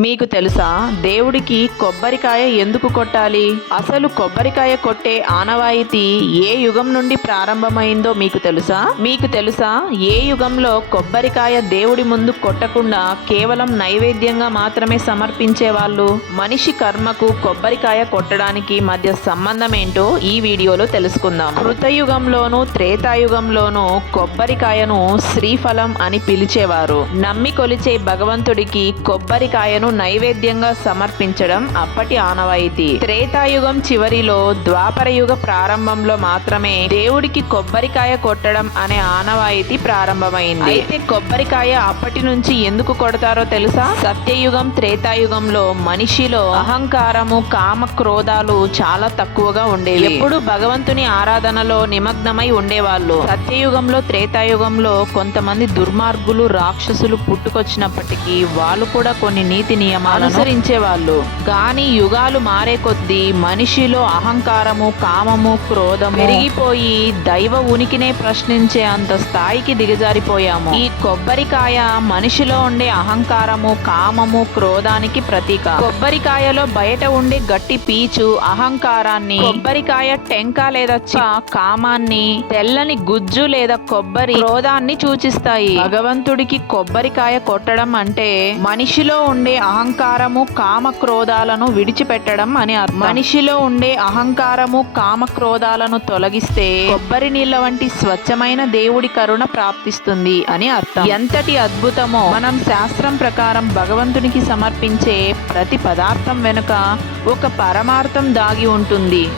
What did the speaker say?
మీకు తెలుసా? దేవుడికి కొబ్బరికాయ ఎందుకు కొట్టాలి? అసలు కొబ్బరికాయ కొట్టే ఆనవాయితీ ఏ యుగం నుండి ప్రారంభమైందో మీకు తెలుసా? మీకు తెలుసా? ఏ యుగంలో కొబ్బరికాయ దేవుడి ముందు కొట్టకుండా కేవలం నైవేద్యంగా మాత్రమే సమర్పించే వాళ్ళు? మనిషి కర్మకు కొబ్బరికాయ కొట్టడానికి మధ్య సంబంధం ఏంటో ఈ వీడియోలో తెలుసుకుందాం. కృతయుగంలోనూ త్రేతాయుగంలోనూ కొబ్బరికాయను శ్రీఫలం అని పిలిచేవారు. నమ్మి కొలిచే భగవంతుడికి కొబ్బరికాయను నైవేద్యంగా సమర్పించడం అప్పటి ఆనవాయితీ. త్రేతాయుగం చివరిలో ద్వాపర యుగ ప్రారంభంలో మాత్రమే దేవుడికి కొబ్బరికాయ కొట్టడం అనే ఆనవాయితీ ప్రారంభమైంది. అయితే కొబ్బరికాయ అప్పటి నుంచి ఎందుకు కొడతారో తెలుసా? సత్యయుగం త్రేతాయుగంలో మనిషిలో అహంకారము కామ క్రోధాలు చాలా తక్కువగా ఉండేవి. ఎప్పుడు భగవంతుని ఆరాధనలో నిమగ్నమై ఉండేవాళ్ళు. సత్యయుగంలో త్రేతాయుగంలో కొంతమంది దుర్మార్గులు రాక్షసులు పుట్టుకొచ్చినప్పటికీ వాళ్ళు కూడా కొన్ని నీతి నియమాలు అనుసరించే వాళ్ళు కానీ యుగాలు మారే కొద్దీ మనిషిలో అహంకారము కామము క్రోధము పెరిగిపోయి దైవ ఉనికినే ప్రశ్నించే అంత స్థాయికి దిగజారిపోయాము. ఈ కొబ్బరికాయ మనిషిలో ఉండే అహంకారము కామము క్రోధానికి ప్రతీక. కొబ్బరికాయలో బయట ఉండే గట్టి పీచు అహంకారాన్ని కొబ్బరికాయ టెంక లేదా చ కామాన్ని తెల్లని గుజ్జు లేదా కొబ్బరి క్రోధాన్ని సూచిస్తాయి. భగవంతుడికి కొబ్బరికాయ కొట్టడం అంటే మనిషిలో ఉండే అహంకారము కామ క్రోధాలను విడిచిపెట్టడం అని అర్థం. మనిషిలో ఉండే అహంకారము కామ క్రోధాలను తొలగిస్తే కొబ్బరి నీళ్ళ వంటి స్వచ్ఛమైన దేవుడి కరుణ ప్రాప్తిస్తుంది అని అర్థం. ఎంతటి అద్భుతమో మనం శాస్త్రం ప్రకారం భగవంతునికి సమర్పించే ప్రతి పదార్థం వెనుక ఒక పరమార్థం దాగి ఉంటుంది.